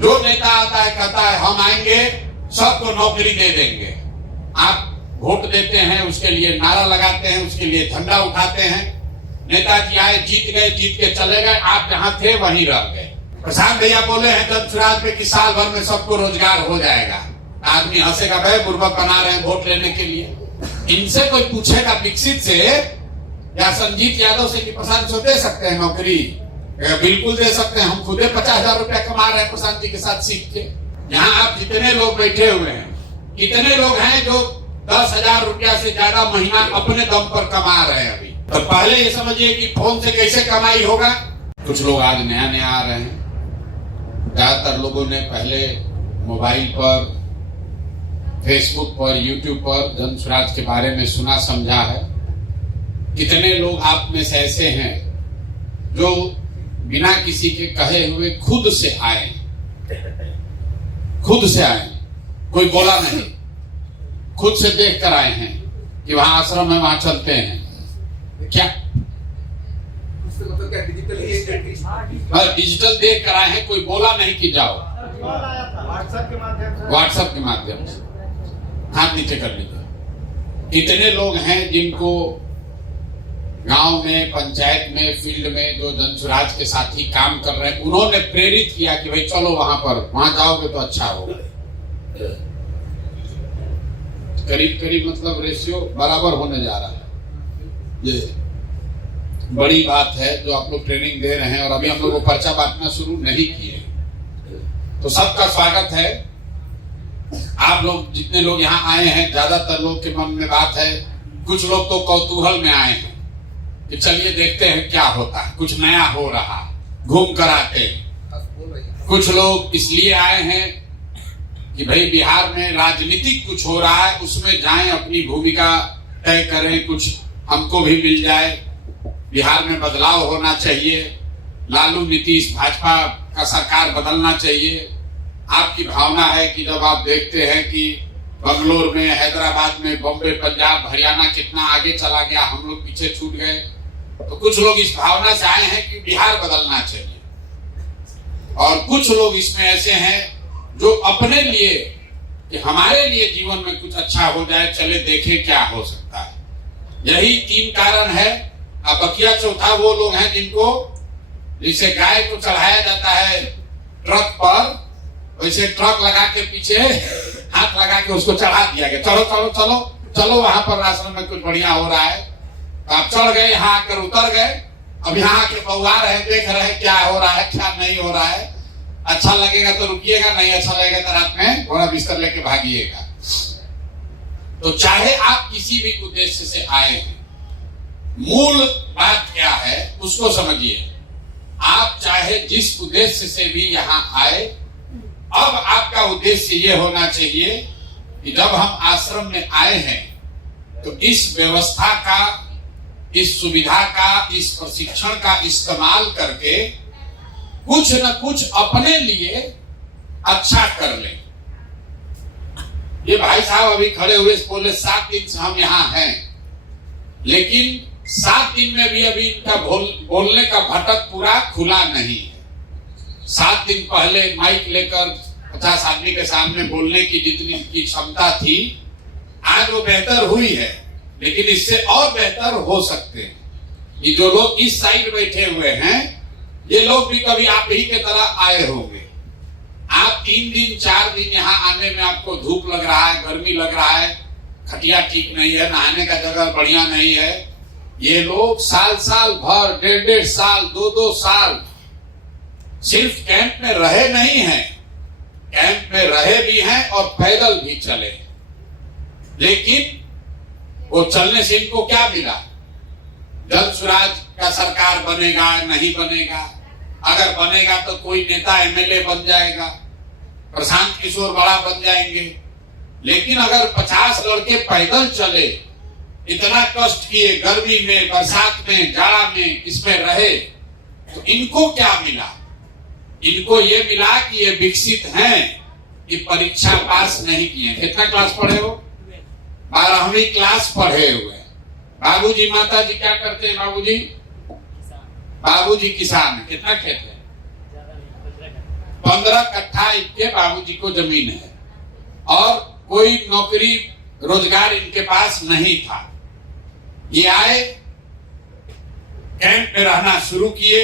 जो नेता आता है कहता है हम आएंगे सबको नौकरी दे देंगे, आप वोट देते हैं, उसके लिए नारा लगाते हैं, उसके लिए झंडा उठाते हैं। नेताजी आए, जीत गए, जीत के चले गए, आप जहां थे वहीं रह गए। प्रशांत भैया बोले हैं जनसुराज में कि साल भर में सबको रोजगार हो जाएगा। आदमी हंसेगा, भाई बुर्बक बना रहे हैं वोट लेने के लिए। इनसे कोई पूछेगा विकसित से या संजीत यादव से कि प्रशांत से दे सकते हैं नौकरी? बिल्कुल दे सकते हैं, हम खुदे 50,000 रुपया कमा रहे हैं प्रशांत जी के साथ सीख के। यहाँ आप जितने लोग बैठे हुए हैं, कितने लोग हैं जो 10,000 रुपया से ज्यादा महीना अपने दम पर कमा रहे हैं? अभी तो पहले ये समझिए कि फोन से कैसे कमाई होगा। कुछ लोग आज नया नया आ रहे हैं। ज्यादातर लोगों ने पहले मोबाइल पर, फेसबुक पर, यूट्यूब पर जनसुराज के बारे में सुना समझा है। कितने लोग आप में से ऐसे हैं जो बिना किसी के कहे हुए खुद से आए, खुद से आए, कोई बोला नहीं, खुद से देख कर आए हैं कि वहां आश्रम है, वहां चलते हैं। क्या डिजिटल देख कर आए हैं, कोई बोला नहीं कि जाओ। व्हाट्सएप के माध्यम से हाथ नीचे कर लीजिए। इतने लोग हैं जिनको गांव में, पंचायत में, फील्ड में जो जनसुराज के साथी काम कर रहे हैं, उन्होंने प्रेरित किया कि भाई चलो वहां पर, वहां जाओगे तो अच्छा होगा। करीब करीब मतलब रेशियो बराबर होने जा रहा है। ये बड़ी बात है जो आप लोग ट्रेनिंग दे रहे हैं, और अभी हम लोग को पर्चा बांटना शुरू नहीं किए, तो सबका स्वागत है। आप लोग जितने लोग यहाँ आए हैं, ज्यादातर लोग के मन में बात है, कुछ लोग तो कौतूहल में आए हैं कि चलिए देखते हैं क्या होता है, कुछ नया हो रहा, घूम कर आते हैं। कुछ लोग इसलिए आए हैं कि भाई बिहार में राजनीतिक कुछ हो रहा है, उसमें जाएं, अपनी भूमिका तय करें, कुछ हमको भी मिल जाए। बिहार में बदलाव होना चाहिए, लालू नीतीश भाजपा का सरकार बदलना चाहिए। आपकी भावना है कि जब आप देखते हैं कि बंगलोर में, हैदराबाद में, बॉम्बे, पंजाब, हरियाणा कितना आगे चला गया, हम लोग पीछे छूट गए, तो कुछ लोग इस भावना से आए हैं कि बिहार बदलना चाहिए। और कुछ लोग इसमें ऐसे हैं जो अपने लिए, कि हमारे लिए जीवन में कुछ अच्छा हो जाए, चले देखें क्या हो सकता है। यही 3 कारण है। अब बकिया चौथा वो लोग हैं जिनको, जिसे गाय को चढ़ाया जाता है ट्रक पर, वैसे ट्रक लगा के पीछे हाथ लगा के उसको चढ़ा दिया गया, चलो चलो चलो चलो वहां पर राशन में कुछ बढ़िया हो रहा है। आप चढ़ गए, यहाँ आकर उतर गए, अब यहाँ के पौवा रहे, देख रहे क्या हो रहा है, क्या नहीं हो रहा है। अच्छा लगेगा तो रुकिएगा, नहीं अच्छा लगेगा तो रात में घोड़ा बिस्तर लेके भागिएगा। तो चाहे आप किसी भी उद्देश्य से आए हैं, मूल बात क्या है उसको समझिए। आप चाहे जिस उद्देश्य से भी यहाँ आए, अब आपका उद्देश्य ये होना चाहिए कि जब हम आश्रम में आए हैं तो इस व्यवस्था का, इस सुविधा का, इस प्रशिक्षण का इस्तेमाल करके कुछ न कुछ अपने लिए अच्छा कर लें। ये भाई साहब अभी खड़े हुए बोले 7 दिन से हम यहाँ हैं, लेकिन 7 दिन में भी अभी इनका बोलने का भटक पूरा खुला नहीं है। 7 दिन पहले माइक लेकर 50 आदमी के सामने बोलने की जितनी की क्षमता थी, आज वो बेहतर हुई है, लेकिन इससे और बेहतर हो सकते हैं। ये जो लोग इस साइड बैठे हुए हैं, ये लोग भी कभी आप ही के तरह आए होंगे। आप 3 दिन 4 दिन यहाँ आने में आपको धूप लग रहा है, गर्मी लग रहा है, खटिया ठीक नहीं है, नहाने का जगह बढ़िया नहीं है। ये लोग साल साल भर, 1.5 साल, 2 साल सिर्फ कैंप में रहे नहीं हैं, कैंप में रहे भी हैं और पैदल भी चले। लेकिन वो चलने से इनको क्या मिला? जनसुराज का सरकार बनेगा, नहीं बनेगा? अगर बनेगा तो कोई नेता एमएलए बन जाएगा, प्रशांत किशोर बड़ा बन जाएंगे। लेकिन अगर 50 लड़के पैदल चले, इतना कष्ट किए, गर्मी में, बरसात में, जाड़ा में, इसमें रहे, तो इनको क्या मिला? इनको ये मिला कि ये विकसित हैं, कि परीक्षा पास नहीं किए। कितना क्लास पढ़े हो? 12वीं क्लास पढ़े हुए। बाबूजी माता जी क्या करते हैं? बाबूजी किसान है। कितना खेत है? 15 कट्ठा इनके बाबूजी को जमीन है और कोई नौकरी रोजगार इनके पास नहीं था। ये आए, कैंप में रहना शुरू किए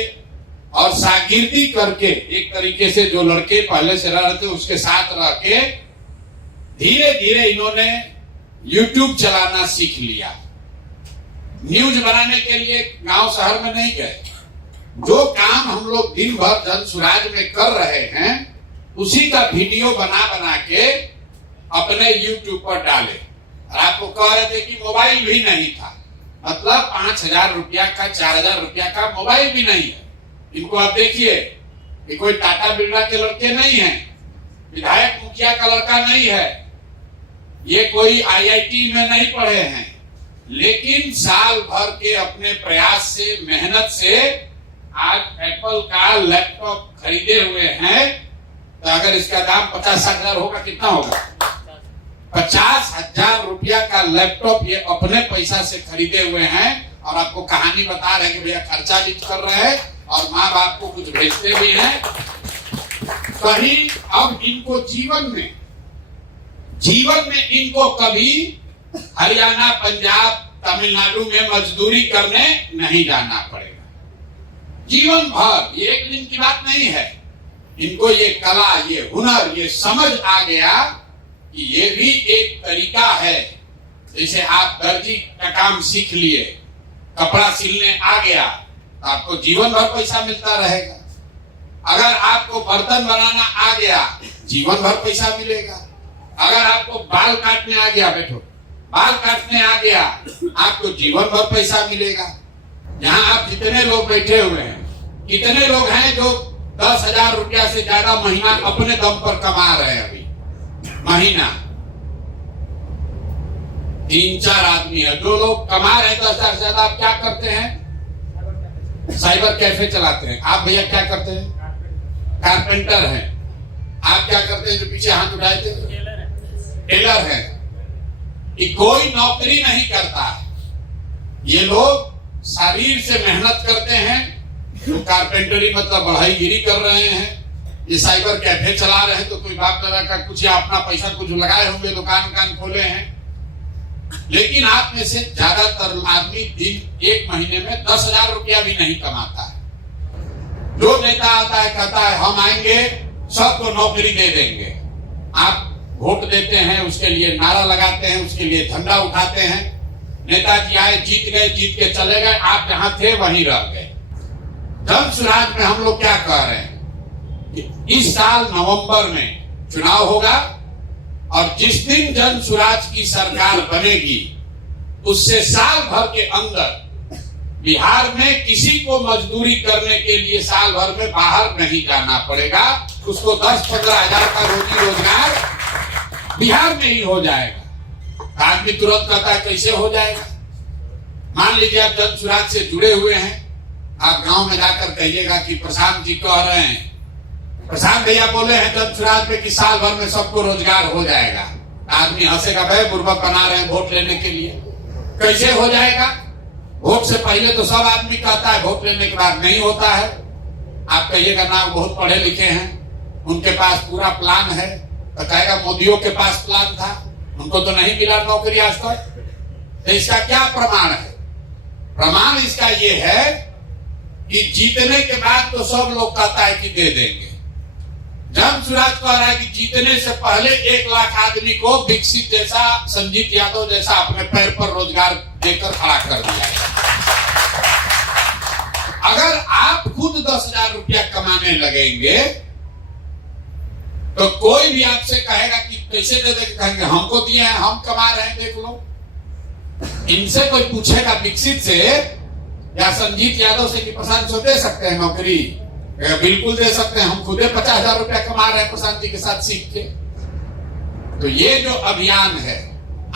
और शागिर्दी करके एक तरीके से जो लड़के पहले से रह रहे थे उसके साथ रह के धीरे धीरे इन्होंने YouTube चलाना सीख लिया। न्यूज बनाने के लिए गांव शहर में नहीं गए। जो काम हम लोग दिन भर जनसुराज में कर रहे हैं उसी का वीडियो बना बना के अपने YouTube पर डाले। और आपको कह रहे थे कि मोबाइल भी नहीं था, मतलब 5,000 रुपया का 4,000 रुपया का मोबाइल भी नहीं है। इनको आप देखिए, ये कोई टाटा बिरला के लड़के नहीं हैं, विधायक मुखिया का लड़का नहीं है, ये कोई IIT में नहीं पढ़े हैं, लेकिन साल भर के अपने प्रयास से, मेहनत से आज एप्पल का लैपटॉप खरीदे हुए हैं। तो अगर इसका दाम 50-60 हजार होगा, कितना होगा? 50,000 रुपया का लैपटॉप ये अपने पैसा से खरीदे हुए हैं। और आपको कहानी बता रहे हैं कि भैया खर्चा भी कर रहे हैं और माँ बाप को कुछ भेजते भी हैं। कहीं अब इनको जीवन में इनको कभी हरियाणा, पंजाब, तमिलनाडु में मजदूरी करने नहीं जाना पड़ेगा। जीवन भर, ये एक दिन की बात नहीं है। इनको ये कला, ये हुनर, ये समझ आ गया कि ये भी एक तरीका है। जैसे आप दर्जी का काम सीख लिए, कपड़ा सिलने आ गया, तो आपको जीवन भर पैसा मिलता रहेगा। अगर आपको बर्तन बनाना आ गया, जीवन भर पैसा मिलेगा। अगर आपको बाल काटने आ गया, बैठो, बाल काटने आ गया, आपको जीवन भर पैसा मिलेगा। यहाँ आप जितने लोग बैठे हुए हैं, कितने लोग हैं जो 10,000 रुपया से ज्यादा महीना अपने दम पर कमा रहे हैं? अभी महीना 3-4 आदमी है। जो लोग कमा रहे हैं 10,000 से ज्यादा, आप क्या करते हैं? साइबर कैफे चलाते हैं। आप भैया क्या करते हैं? कारपेंटर हैं। आप क्या करते हैं? जो पीछे हाथ उठाए थे, टेलर है। कि कोई नौकरी नहीं करता है। ये लोग शरीर से मेहनत करते हैं। तो कारपेंटरी मतलब बढ़ाईगिरी कर रहे हैं, ये साइबर कैफे चला रहे हैं, तो कोई बाप दादा का कुछ या अपना पैसा कुछ लगाए होंगे, दुकान खोले हैं। लेकिन आप में से ज्यादातर आदमी दिन, एक महीने में 10,000 रुपया भी नहीं कमाता है। जो नेता आता है कहता है हम आएंगे, सबको नौकरी दे देंगे। आप वोट देते हैं, उसके लिए नारा लगाते हैं, उसके लिए झंडा उठाते हैं। नेताजी आए, जीत गए, जीत के चले गए, आप जहां थे वहीं रह गए। जनसुराज में हम लोग क्या कह रहे हैं? इस साल नवंबर में चुनाव होगा और जिस दिन जनसुराज की सरकार बनेगी उससे साल भर के अंदर बिहार में किसी को मजदूरी करने के लिए साल भर में बाहर नहीं जाना पड़ेगा। उसको 10-15 हजार का रोजी रोजगार बिहार में ही हो जाएगा। आदमी तुरंत कहता है कैसे हो जाएगा? मान लीजिए आप जनसुराज से जुड़े हुए हैं, आप गांव में जाकर कहिएगा कि प्रशांत जी कह रहे हैं, प्रशांत भैया बोले हैं जनसुराज में कि साल भर में सबको रोजगार हो जाएगा। आदमी हंसेगा, भाई बुर्बक बना रहे हैं वोट लेने के लिए। कैसे हो जाएगा? वोट से पहले तो सब आदमी कहता है, वोट लेने के बाद नहीं होता है। आप कहिएगा ना बहुत पढ़े लिखे हैं, उनके पास पूरा प्लान है, तो कहेगा मोदियों के पास प्लान था, उनको तो नहीं मिला नौकरी आज तक। तो इसका क्या प्रमाण है? प्रमाण इसका ये है कि जीतने के बाद तो सब लोग कहता है कि दे देंगे। जनसुराज कह रहा है कि जीतने से पहले 1 लाख आदमी को विकसित जैसा, संजीत यादव जैसा अपने पैर पर रोजगार देकर खड़ा कर दिया है। अगर आप खुद 10,000 रुपया कमाने लगेंगे तो कोई भी आपसे कहेगा कि कैसे दे देंगे, कहेंगे हमको दिए हैं, हम कमा रहे हैं, देख लो। इनसे कोई पूछेगा विकसित से या संजीत यादव से कि प्रशांत को दे सकते हैं नौकरी? बिल्कुल दे सकते हैं, हम खुद 50,000 रुपया कमा रहे हैं प्रशांत जी के साथ सीख के। तो ये जो अभियान है,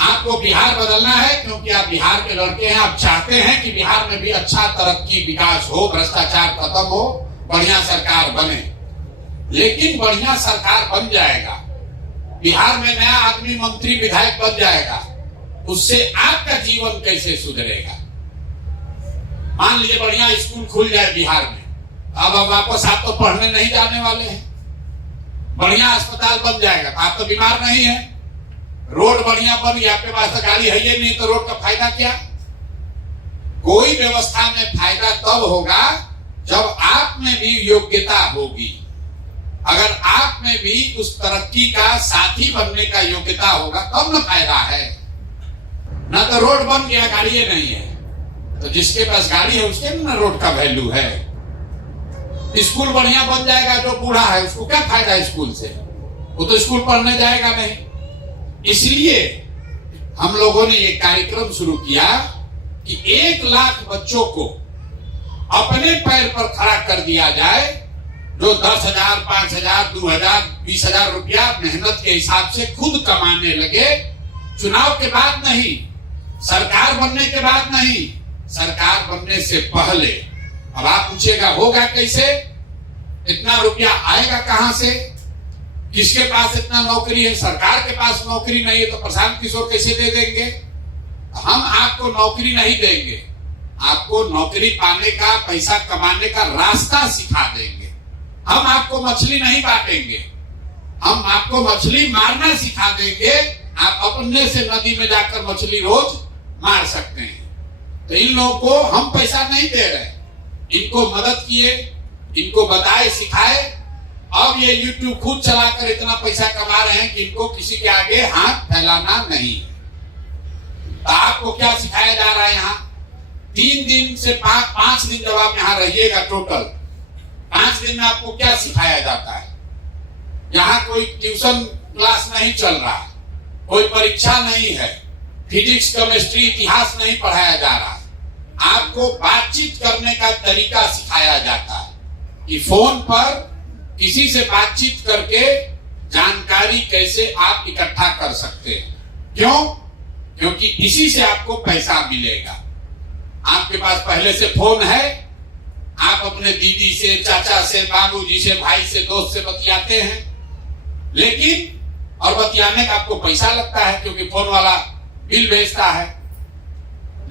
आपको बिहार बदलना है क्योंकि आप बिहार के लड़के हैं। आप चाहते हैं कि बिहार में भी अच्छा तरक्की, विकास हो, भ्रष्टाचार खत्म हो, बढ़िया सरकार बने। लेकिन बढ़िया सरकार बन जाएगा, बिहार में नया आदमी मंत्री विधायक बन जाएगा, उससे आपका जीवन कैसे सुधरेगा? मान लीजिए बढ़िया स्कूल खुल जाए बिहार में, अब वापस आप तो पढ़ने नहीं जाने वाले हैं, बढ़िया अस्पताल बन जाएगा। आप तो बीमार नहीं है, रोड बढ़िया बन गया, आपके पास तो गाड़ी है ही नहीं, तो रोड का फायदा क्या? कोई व्यवस्था में फायदा तब होगा जब आप में भी योग्यता होगी। अगर आप में भी उस तरक्की का साथी बनने का योग्यता होगा तब न फायदा है। ना तो रोड बन गया, गाड़ी नहीं है, तो जिसके पास गाड़ी है उसके ना रोड का वैल्यू है। स्कूल बढ़िया बन जाएगा, जो बूढ़ा है उसको क्या फायदा है स्कूल से? वो तो स्कूल पढ़ने जाएगा नहीं। इसलिए हम लोगों ने ये कार्यक्रम शुरू किया कि 1 लाख बच्चों को अपने पैर पर खड़ा कर दिया जाए, जो 10,000, 5,000, 2,000, 20,000 रुपया मेहनत के हिसाब से खुद कमाने लगे। चुनाव के बाद नहीं, सरकार बनने के बाद नहीं, सरकार बनने से पहले। अब आप पूछेगा होगा कैसे? इतना रुपया आएगा कहां से? किसके पास इतना नौकरी है? सरकार के पास नौकरी नहीं है, तो प्रशांत किशोर कैसे दे देंगे? हम आपको नौकरी नहीं देंगे, आपको नौकरी पाने का, पैसा कमाने का रास्ता सिखा देंगे। हम आपको मछली नहीं बांटेंगे, हम आपको मछली मारना सिखा देंगे। आप अपने से नदी में जाकर मछली रोज मार सकते हैं। तो इन लोगों को हम पैसा नहीं दे रहे, इनको मदद किए, इनको बताए, सिखाए। अब ये YouTube खुद चलाकर इतना पैसा कमा रहे हैं कि इनको किसी के आगे हाथ फैलाना नहीं। तो आपको क्या सिखाया जा रहा है? यहाँ 3 दिन से 5 दिन जब आप यहाँ रहिएगा, टोटल 5 दिन में आपको क्या सिखाया जाता है? यहाँ कोई ट्यूशन क्लास नहीं चल रहा है, कोई परीक्षा नहीं है, फिजिक्स, केमिस्ट्री, इतिहास नहीं पढ़ाया जा रहा है। आपको बातचीत करने का तरीका सिखाया जाता है कि फोन पर किसी से बातचीत करके जानकारी कैसे आप इकट्ठा कर सकते हैं। क्यों? क्योंकि इसी से आपको पैसा मिलेगा। आपके पास पहले से फोन है, आप अपने दीदी से, चाचा से, बाबूजी से, भाई से, दोस्त से बतियाते हैं, लेकिन और बतियाने का आपको पैसा लगता है क्योंकि फोन वाला बिल भेजता है।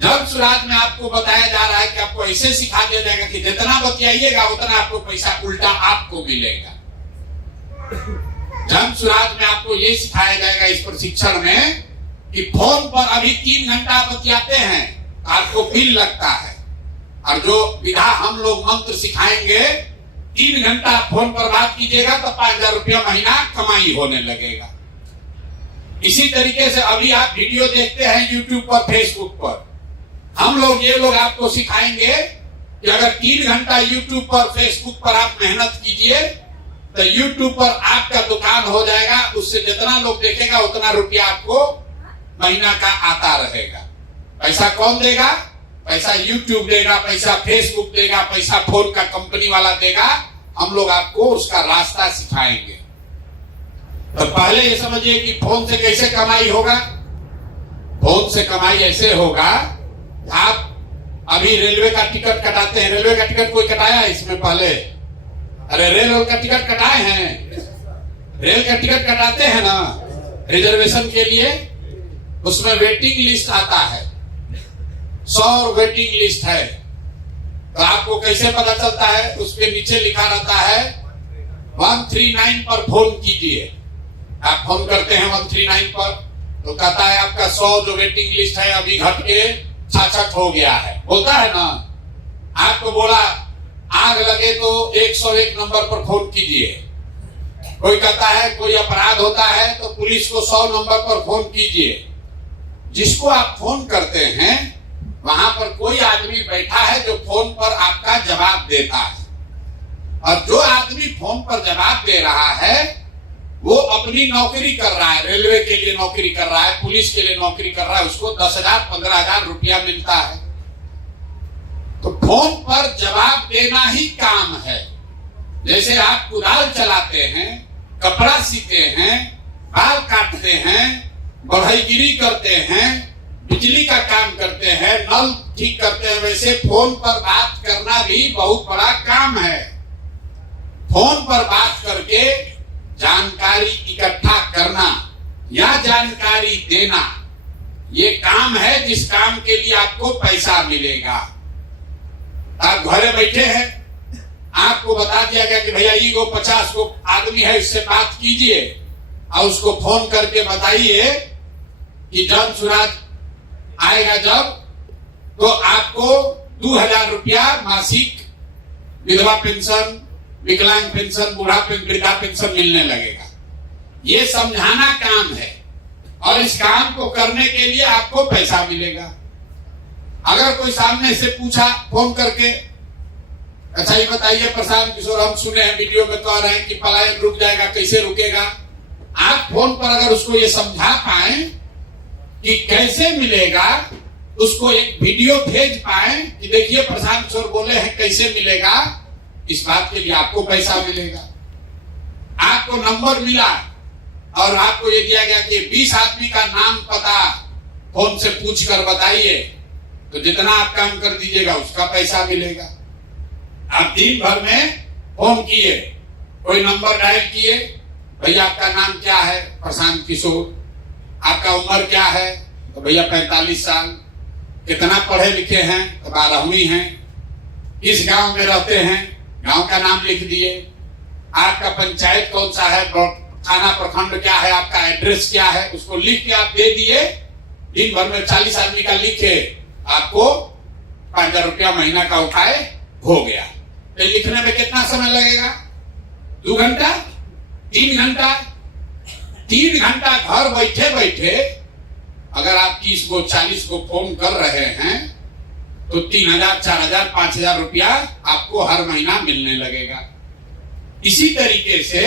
जब सुराज में आपको बताया जा रहा है कि आपको ऐसे सिखा दिया जाएगा कि जितना बतियाइएगा उतना आपको पैसा उल्टा आपको मिलेगा। जब सुराज में आपको ये सिखाया जाएगा इस प्रशिक्षण में कि फोन पर अभी 3 घंटा बतियाते हैं आपको बिल लगता है, और जो विधा हम लोग मंत्र सिखाएंगे 3 घंटा फोन पर बात कीजिएगा तो 5,000 रुपया महीना कमाई होने लगेगा। इसी तरीके से अभी आप वीडियो देखते हैं YouTube पर, फेसबुक पर, हम लोग ये लोग आपको सिखाएंगे कि अगर 3 घंटा YouTube पर, फेसबुक पर आप मेहनत कीजिए तो YouTube पर आपका दुकान हो जाएगा। उससे जितना लोग देखेगा उतना रुपया आपको महीना का आता रहेगा। पैसा कौन देगा? पैसा YouTube देगा, पैसा फेसबुक देगा, पैसा फोन का कंपनी वाला देगा। हम लोग आपको उसका रास्ता सिखाएंगे। तो पहले ये समझिए कि फोन से कैसे कमाई होगा। फोन से कमाई ऐसे होगा, आप अभी रेलवे का टिकट कटाते हैं, रेलवे का टिकट कोई कटाया है इसमें पहले? अरे रेल का टिकट कटाए हैं? रेल का टिकट कटाते हैं ना रिजर्वेशन के लिए, उसमें वेटिंग लिस्ट आता है, 100 वेटिंग लिस्ट है। तो आपको कैसे पता चलता है? उसके नीचे लिखा रहता है 139 पर फोन कीजिए। आप फोन करते हैं 139 पर, तो कहता है आपका 100 जो वेटिंग लिस्ट है अभी घट के 66 हो गया है, बोलता है ना। आपको बोला आग लगे तो 101 नंबर पर फोन कीजिए। कोई कहता है कोई अपराध होता है तो पुलिस को 100 नंबर पर फोन कीजिए। जिसको आप फोन करते हैं वहां पर कोई आदमी बैठा है जो फोन पर आपका जवाब देता है, और जो आदमी फोन पर जवाब दे रहा है वो अपनी नौकरी कर रहा है, रेलवे के लिए नौकरी कर रहा है, पुलिस के लिए नौकरी कर रहा है, उसको 10,000 15,000 रुपया मिलता है। तो फोन पर जवाब देना ही काम है। जैसे आप कुदाल चलाते हैं, कपड़ा सीते हैं, बाल काटते हैं, बढ़ईगिरी करते हैं, बिजली का काम करते हैं, नल ठीक करते हैं, वैसे फोन पर बात करना भी बहुत बड़ा काम है। फोन पर बात करके जानकारी इकट्ठा करना या जानकारी देना, ये काम है जिस काम के लिए आपको पैसा मिलेगा। आप घरे बैठे हैं, आपको बता दिया गया कि भैया ये 50 को आदमी है, इससे बात कीजिए और उसको फोन करके बताइए कि जन सुराज आएगा जब, तो आपको 2000 रुपया मासिक विधवा पेंशन, विकलांग पेंशन, वृद्धा पेंशन मिलने लगेगा। ये समझाना काम है और इस काम को करने के लिए आपको पैसा मिलेगा। अगर कोई सामने से पूछा फोन करके, अच्छा ये बताइए प्रशांत किशोर, हम सुने हैं वीडियो में कह रहे हैं कि पलायन रुक जाएगा, कैसे रुकेगा? आप फोन पर अगर उसको ये समझा पाए कि कैसे मिलेगा, उसको एक वीडियो भेज पाए कि देखिए प्रशांत किशोर बोले हैं कैसे मिलेगा, इस बात के लिए आपको पैसा मिलेगा। आपको नंबर मिला और आपको ये दिया गया कि 20 आदमी का नाम पता फोन से पूछ कर बताइए, तो जितना आप काम कर दीजिएगा उसका पैसा मिलेगा। आप दिन भर में फोन किए, कोई नंबर डायल किए, भैया आपका नाम क्या है? प्रशांत किशोर। आपका उम्र क्या है? तो भैया 45 साल। कितना पढ़े लिखे हैं? तो 12वीं हैं। किस गांव में रहते हैं? गांव का नाम लिख दिए। आपका पंचायत कौन सा है, थाना प्रखंड क्या है, आपका एड्रेस क्या है, उसको लिख के आप दे दिए। दिन भर में 40 आदमी का लिखे, आपको 5000 रुपया महीना का उठाए, हो गया। तो लिखने में कितना समय लगेगा? 2 घंटा, 3 घंटा? 3 घंटा घर बैठे बैठे अगर आप 30 को 40 को फोन कर रहे हैं तो 3000, 4000, 5000 रुपया आपको हर महीना मिलने लगेगा। इसी तरीके से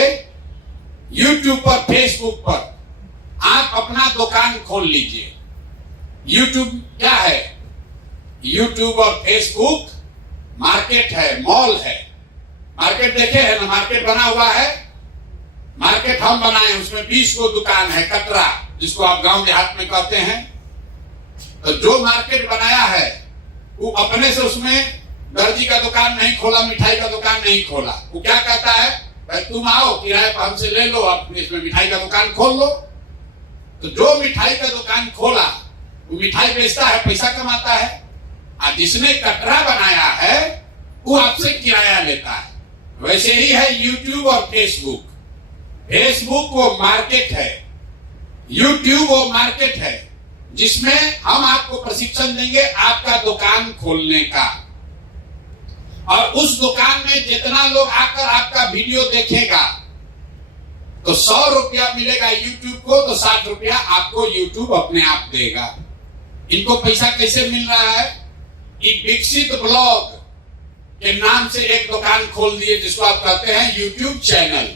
YouTube पर, फेसबुक पर आप अपना दुकान खोल लीजिए। YouTube क्या है? YouTube और फेसबुक मार्केट है, मॉल है। मार्केट देखे है ना, मार्केट बना हुआ है। मार्केट हम बनाए, उसमें 20 को दुकान है, कटरा जिसको आप गांव देहात में कहते हैं। तो जो मार्केट बनाया है वो अपने से उसमें दर्जी का दुकान नहीं खोला, मिठाई का दुकान नहीं खोला। वो क्या कहता है, भाई तुम आओ किराए पर हमसे ले लो, आप इसमें मिठाई का दुकान खोल लो। तो जो मिठाई का दुकान खोला वो मिठाई बेचता है, पैसा कमाता है। और जिसने कटरा बनाया है वो आपसे किराया लेता है। वैसे ही है YouTube और फेसबुक। फेसबुक वो मार्केट है, YouTube वो मार्केट है जिसमें हम आपको प्रशिक्षण देंगे आपका दुकान खोलने का। और उस दुकान में जितना लोग आकर आपका वीडियो देखेगा तो 100 रुपया मिलेगा YouTube को, तो 60 रुपया आपको YouTube अपने आप देगा। इनको पैसा कैसे मिल रहा है? विकसित ब्लॉग के नाम से एक दुकान खोल दिए जिसको आप कहते हैं YouTube चैनल।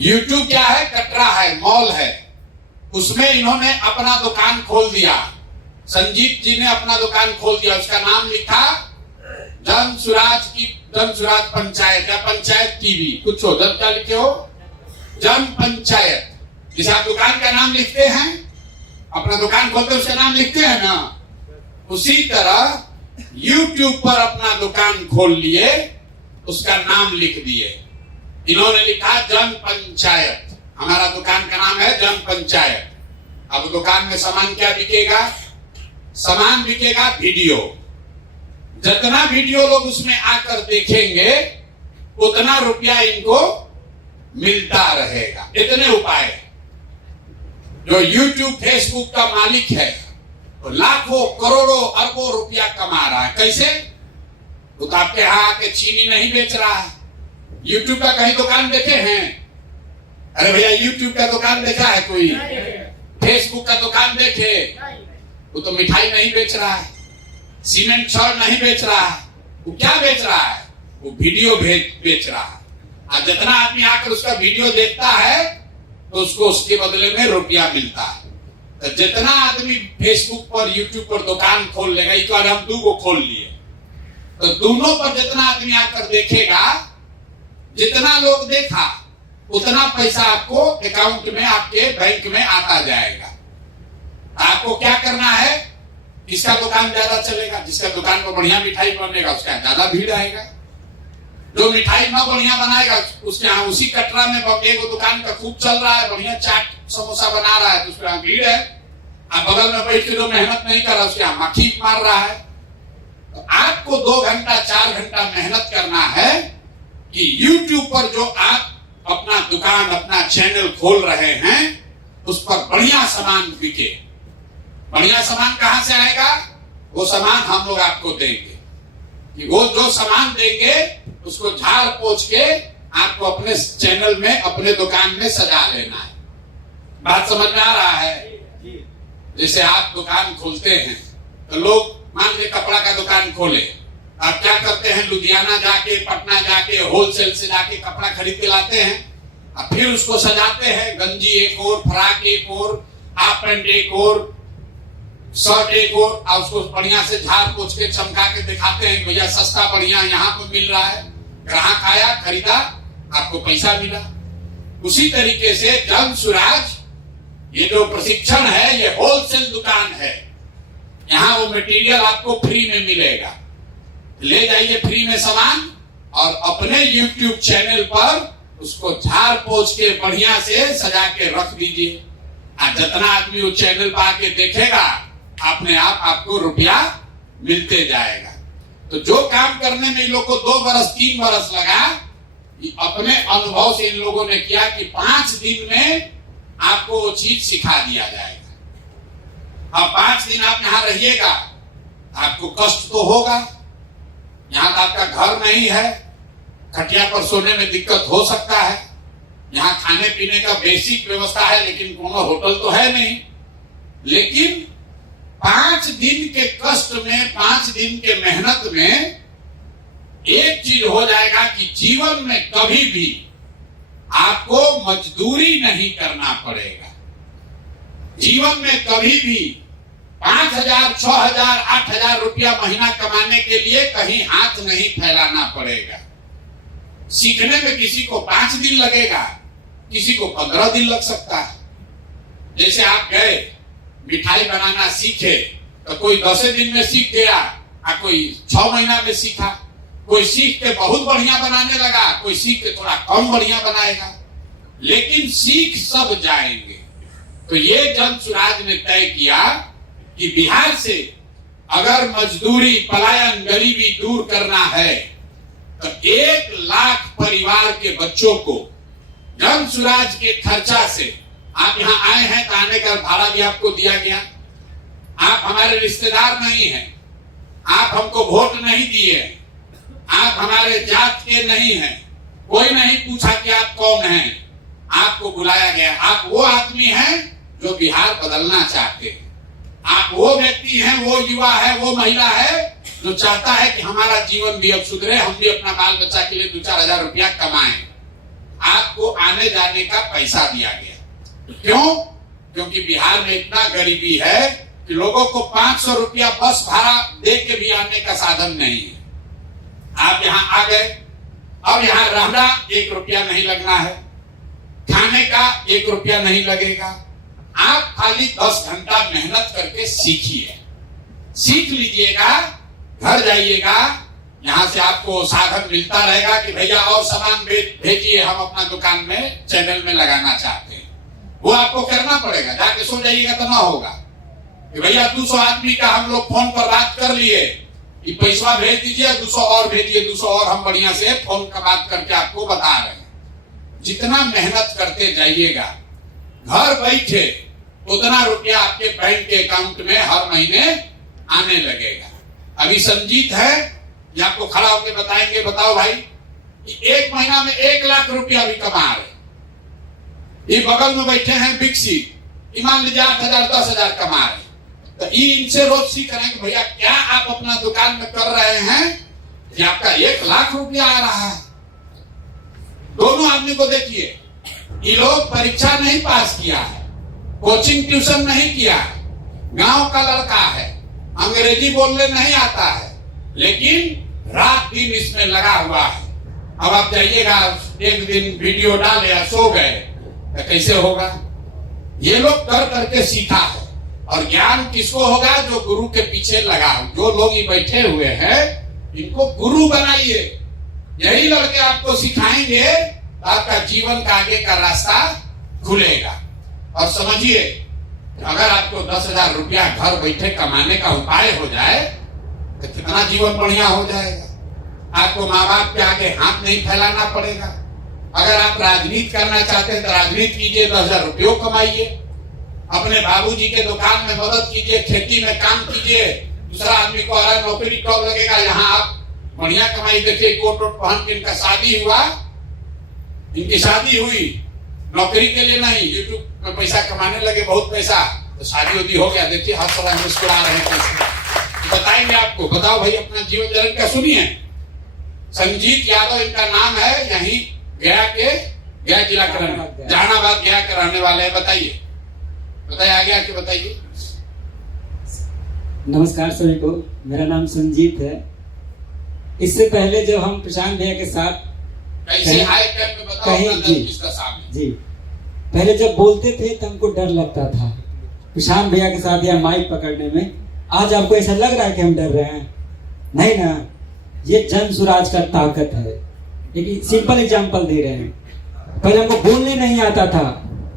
YouTube क्या है? कटरा है, मॉल है। उसमें इन्होंने अपना दुकान खोल दिया। संजीत जी ने अपना दुकान खोल दिया, उसका नाम लिखा जन सुराज पंचायत या पंचायत टीवी, कुछ हो, जब क्या लिखे हो, जन पंचायत। जिस आप दुकान का नाम लिखते हैं, अपना दुकान खोलते उसका नाम लिखते हैं ना, उसी तरह YouTube पर अपना दुकान खोल लिए, उसका नाम लिख दिए। इन्होंने लिखा जन पंचायत। हमारा दुकान का नाम है जन पंचायत। अब दुकान में सामान क्या बिकेगा? सामान बिकेगा वीडियो। जितना वीडियो लोग उसमें आकर देखेंगे उतना रुपया इनको मिलता रहेगा। इतने उपाय। जो YouTube फेसबुक का मालिक है तो लाखों करोड़ों अरबों रुपया कमा रहा है। कैसे? तो आपके यहां आके चीनी नहीं बेच रहा है। YouTube का कहीं दुकान देखे हैं? अरे भैया YouTube का दुकान देखा है कोई? फेसबुक का दुकान देखे? वो तो मिठाई नहीं बेच रहा है, सीमेंट छड़ नहीं बेच रहा है। वो क्या बेच रहा है? वो वीडियो बेच रहा है। और जितना आदमी आकर उसका वीडियो देखता है तो उसको उसके बदले में रुपया मिलता है। तो जितना आदमी फेसबुक पर, YouTube पर दुकान खोल लेगा, एक बार हम 2 को खोल लिए, तो दोनों पर जितना आदमी आकर देखेगा, जितना लोग देखा उतना पैसा आपको अकाउंट में, आपके बैंक में आता जाएगा। आपको क्या करना है? किसका दुकान ज्यादा चलेगा? जिसका दुकान पर बढ़िया मिठाई बनेगा उसका ज्यादा भीड़ आएगा। जो मिठाई ना बढ़िया बनाएगा उसके यहाँ, उसी कटरा में एक दुकान का खूब चल रहा है, बढ़िया चाट समोसा बना रहा है, तो उसके यहाँ भीड़ है। अब बगल में बैठ के जो मेहनत नहीं कर रहा उसके यहाँ मक्खी मार रहा है। तो आपको 2 घंटा 4 घंटा मेहनत करना है कि YouTube पर जो आप अपना दुकान, अपना चैनल खोल रहे हैं, उस पर बढ़िया सामान बिके। बढ़िया सामान कहां से आएगा? वो सामान हम लोग आपको देंगे। कि वो जो सामान देंगे उसको झाड़ पोंछ के आपको अपने चैनल में, अपने दुकान में सजा लेना है। बात समझ में आ रहा है? जैसे आप दुकान खोलते हैं तो लोग मान लीजिए कपड़ा का दुकान खोले, आप क्या करते हैं? लुधियाना जाके, पटना जाके, होलसेल से जाके कपड़ा खरीद के लाते हैं और फिर उसको सजाते हैं। गंजी एक और, फ्राक एक और, हाफ पैंट एक और, शर्ट एक और उसको बढ़िया से झाड़ पोंछ के चमका के दिखाते हैं भैया सस्ता बढ़िया यहाँ पर मिल रहा है। ग्राहक आया, खरीदा, आपको पैसा मिला। उसी तरीके से जन सुराज ये जो प्रशिक्षण है, ये होलसेल दुकान है। यहाँ वो मटेरियल आपको फ्री में मिलेगा। ले जाइए फ्री में सामान और अपने YouTube चैनल पर उसको झाड़ पोंछ के बढ़िया से सजा के रख दीजिए। जितना आदमी वो चैनल पर आके देखेगा, अपने आप आपको रुपया मिलते जाएगा। तो जो काम करने में इन लोग को 2 बरस 3 बरस लगा, अपने अनुभव से इन लोगों ने किया कि 5 दिन में आपको वो चीज सिखा दिया जाएगा। अब 5 दिन आप यहाँ रहिएगा, आपको कष्ट तो होगा। यहाँ तो आपका घर नहीं है, खटिया पर सोने में दिक्कत हो सकता है। यहाँ खाने पीने का बेसिक व्यवस्था है, लेकिन कोनो होटल तो है नहीं। लेकिन 5 दिन के कष्ट में, 5 दिन के मेहनत में एक चीज हो जाएगा कि जीवन में कभी भी आपको मजदूरी नहीं करना पड़ेगा। जीवन में कभी भी 5,000, 6,000, 8,000 रुपया महीना कमाने के लिए कहीं हाथ नहीं फैलाना पड़ेगा। सीखने में किसी को 5 दिन लगेगा, किसी को 15 दिन लग सकता है। जैसे आप गए मिठाई बनाना सीखे तो कोई 10 दिन में सीख गया, कोई 6 महीना में सीखा, कोई सीख के बहुत बढ़िया बनाने लगा, कोई सीख के थोड़ा कम बढ़िया बनाएगा, लेकिन सीख सब जाएंगे। तो ये जन सुराज ने तय किया कि बिहार से अगर मजदूरी, पलायन, गरीबी दूर करना है तो 1 लाख परिवार के बच्चों को जन सुराज के खर्चा से, आप यहाँ आए हैं तो आने का भाड़ा भी आपको दिया गया। आप हमारे रिश्तेदार नहीं हैं, आप हमको वोट नहीं दिए, आप हमारे जात के नहीं हैं, कोई नहीं पूछा कि आप कौन हैं, आपको बुलाया गया। आप वो आदमी हैं जो बिहार बदलना चाहते हैं। आप वो व्यक्ति हैं, वो युवा है, वो महिला है जो चाहता है कि हमारा जीवन भी अब सुधरे, हम भी अपना बाल बच्चा के लिए 2-4 हजार रुपया कमाएं। आपको आने जाने का पैसा दिया गया। क्यों? क्योंकि बिहार में इतना गरीबी है कि लोगों को 500 रुपया बस भाड़ा दे के भी आने का साधन नहीं है। आप यहाँ आ गए, अब यहाँ रहना 1 रुपया नहीं लगना है, खाने का 1 रुपया नहीं लगेगा। आप खाली 10 घंटा मेहनत करके सीखिए, सीख लीजिएगा, घर जाइएगा, यहाँ से आपको साधन मिलता रहेगा कि भैया और सामान भेजिए, हम अपना दुकान में, चैनल में लगाना चाहते हैं। वो आपको करना पड़ेगा। जाके सो जाइएगा तो ना होगा कि भैया 200 आदमी का हम लोग फोन पर बात कर लिए, कि पैसा भेज दीजिए, 200 और भेजिए, 200 और हम बढ़िया से फोन पर बात करके आपको बता रहे हैं। जितना मेहनत करते जाइएगा, घर बैठे उतना रुपया आपके बैंक के अकाउंट में हर महीने आने लगेगा। अभी संजीत है, ये आपको खड़ा होकर बताएंगे, बताओ भाई, कि 1 महीना में 1 लाख रुपया भी कमा रहे। ये बगल में बैठे हैं बिक्सी, मान लीजिए 8,000, 10,000 कमा रहे। तो इनसे रोज सीख रहे हैं कि भैया क्या आप अपना दुकान में कर रहे हैं कि आपका 1 लाख रुपया आ रहा है। दोनों आदमी को देखिए, ये लोग परीक्षा नहीं पास किया है, कोचिंग ट्यूशन नहीं किया है, गांव का लड़का है, अंग्रेजी बोलने नहीं आता है, लेकिन रात दिन इसमें लगा हुआ है। अब आप जाइएगा, एक दिन वीडियो डाले या सो गए तो कैसे होगा? ये लोग कर करके सीखा है। और ज्ञान किसको होगा? जो गुरु के पीछे लगा। जो लोग ये बैठे हुए हैं, इनको गुरु बनाइए। यही लड़के आपको सिखाएंगे, आपका जीवन का आगे का रास्ता खुलेगा। और समझिए, अगर आपको 10,000 रुपया घर बैठे कमाने का उपाय हो जाए तो कितना जीवन बढ़िया हो जाएगा। आपको माँ बाप के आगे हाथ नहीं फैलाना पड़ेगा। अगर आप राजनीति करना चाहते हैं तो राजनीति कीजिए, 10,000 रुपये कमाइए, अपने बाबूजी के दुकान में मदद कीजिए, खेती में काम कीजिए। दूसरा आदमी को आ रहा है नौकरी कब लगेगा, यहाँ आप बढ़िया कमाई। देखिए कोट वोट पहन के इनका शादी हुआ, इनकी शादी हुई नौकरी के लिए नहीं, यूट्यूब में पैसा कमाने लगे, बहुत पैसा, तो शादी वादी हो गया। देखिए हर समय मुस्कुरा रहे हैं। तो बताएंगे आपको, बताओ भाई अपना जीवन जलन का सुनिए। संजीत यादव इनका नाम है, यही गया जिला के जहानाबाद गया के रहने वाले हैं। बताइए आगे आके बताइए। नमस्कार सभी को, मेरा नाम संजीत है। इससे पहले जब हम प्रशांत भैया के साथ कैसे आए कर में बताओ जी पहले जब बोलते थे तो हमको डर लगता था प्रशांत भैया के साथ या माइक पकड़ने में। आज आपको ऐसा लग रहा है कि हम डर रहे हैं? नहीं ना, ये जन सुराज का ताकत है। एक सिंपल एग्जांपल दे रहे हैं। पहले हमको बोलने नहीं आता था,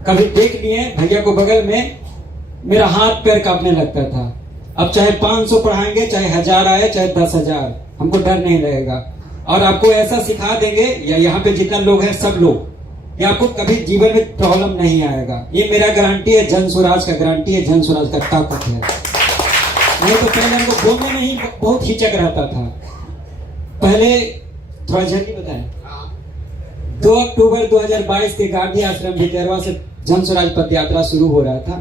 कभी देख लिए भैया को बगल में, मेरा हाथ पैर कांपने लगता था। अब चाहे 500 पढ़ाएंगे, चाहे 1000 आए, चाहे 10,000, हमको डर नहीं रहेगा। और आपको ऐसा सिखा देंगे, या यहाँ पे जितना लोग हैं सब लोग, ये आपको कभी जीवन में प्रॉब्लम नहीं आएगा। ये मेरा गारंटी है, जन स्वराज का गारंटी है, जन स्वराज का ताकत है। नहीं तो पहले हमको बोलने में ही बहुत हिचक रहता था। पहले थोड़ा जल्दी बताएं। 2 अक्टूबर 2022 के गांधी आश्रम भितरवा से जन स्वराज पद यात्रा शुरू हो रहा था।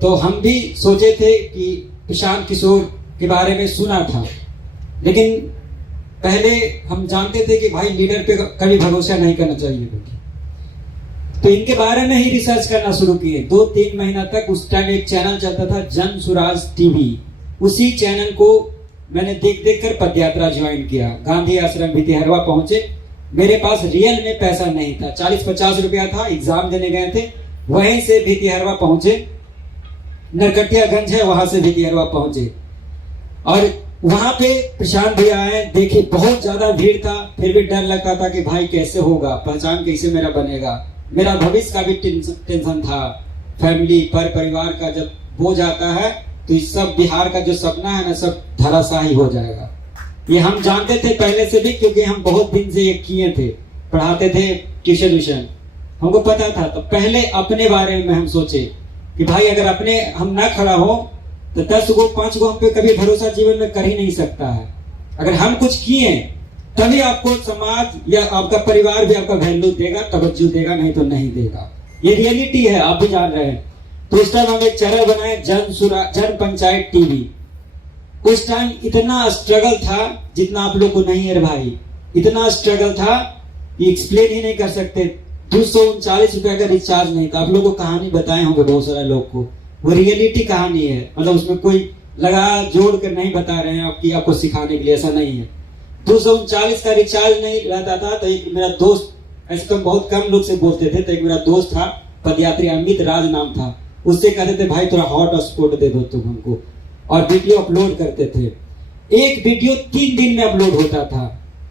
तो हम भी सोचे थे कि प्रशांत किशोर के बारे में सुना था, लेकिन पहले हम जानते थे कि भाई लीडर पे कभी भरोसा नहीं करना चाहिए। तो इनके बारे में ही रिसर्च करना शुरू किए। 2-3 महीना तक उस टाइम एक चैनल चलता था जन सुराज टीवी, उसी चैनल को मैंने देख कर पदयात्रा ज्वाइन किया। गांधी आश्रम भितिहरवा पहुंचे। मेरे पास रियल में पैसा नहीं था, 40-50 रुपया था। एग्जाम देने गए थे, वहीं से भितिहरवा पहुंचे। नरकटियागंज है, वहां से भितिहरवा पहुंचे और वहां पे प्रशांत भैया आए। देखे बहुत ज्यादा भीड़ था, फिर भी डर लगता था कि भाई कैसे होगा, पहचान कैसे मेरा बनेगा। मेरा भविष्य का भी टेंशन था, फैमिली पर परिवार का जब बोझ आता है तो इस सब बिहार का जो सपना है ना, सब धराशायी हो जाएगा। ये हम जानते थे पहले से भी, क्योंकि हम बहुत दिन से ये किए थे, पढ़ाते थे ट्यूशन, हमको पता था। तो पहले अपने बारे में हम सोचे कि भाई अगर अपने हम ना खड़ा हो तो 10 गो 5 गो हम पे कभी भरोसा जीवन में कर ही नहीं सकता है। अगर हम कुछ किए तभी आपको समाज या आपका परिवार भी आपका वैल्यू देगा, तवज्जो देगा, नहीं तो नहीं देगा। ये रियलिटी है, आप भी जान रहे हैं। तो इस टाइम हम एक चैनल बनाए जन पंचायत टीवी। उस टाइम इतना स्ट्रगल था जितना आप लोग को नहीं है भाई, इतना स्ट्रगल था कि एक्सप्लेन ही नहीं कर सकते। 239 रुपए का रिचार्ज नहीं था। आप लोग को कहानी बताए होंगे बहुत सारे लोग को, वो रियलिटी कहानी है। मतलब उसमें कोई लगा जोड़ कर नहीं बता रहे हैं आपकी, आपको सिखाने के लिए, ऐसा नहीं है। 239 का रिचार्ज नहीं रहता था। तो एक मेरा दोस्त, ऐसे तो बहुत कम लोग से बोलते थे, तो एक मेरा दोस्त था पदयात्री, अमित राज नाम था, उससे कहते थे भाई थोड़ा हॉट स्पॉट दे दो तुम हमको, और वीडियो अपलोड करते थे। एक वीडियो 3 दिन में अपलोड होता था।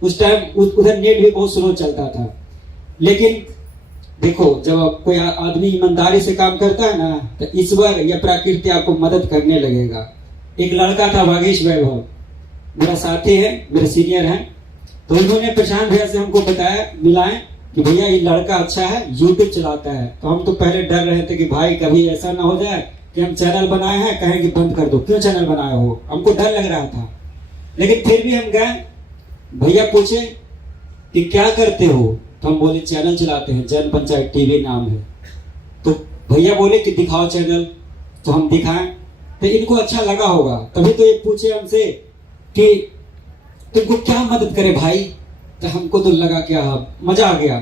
उस टाइम उधर नेट भी बहुत स्लो चलता था। लेकिन देखो, जब कोई आदमी ईमानदारी से काम करता है ना, तो ईश्वर या प्रकृति आपको मदद करने लगेगा। एक लड़का था वागेश वैभव, मेरा साथी है, मेरे सीनियर हैं। तो इन्होंने प्रशांत भैया से हमको बताया, मिलाए कि भैया ये लड़का अच्छा है, यूट्यूब चलाता है। तो हम तो पहले डर रहे थे कि भाई कभी ऐसा ना हो जाए कि हम चैनल बनाए हैं कहें कि बंद कर दो, क्यों चैनल बनाए हो, हमको डर लग रहा था। लेकिन फिर भी हम गए, भैया पूछे कि क्या करते हो, तो हम बोले चैनल चलाते हैं, जन पंचायत टीवी नाम है। तो भैया बोले कि दिखाओ चैनल, तो हम दिखाएं। तो इनको अच्छा लगा होगा, तभी तो ये पूछे हमसे कि तुमको क्या मदद करे भाई। तो हमको तो लगा क्या, मजा आ गया।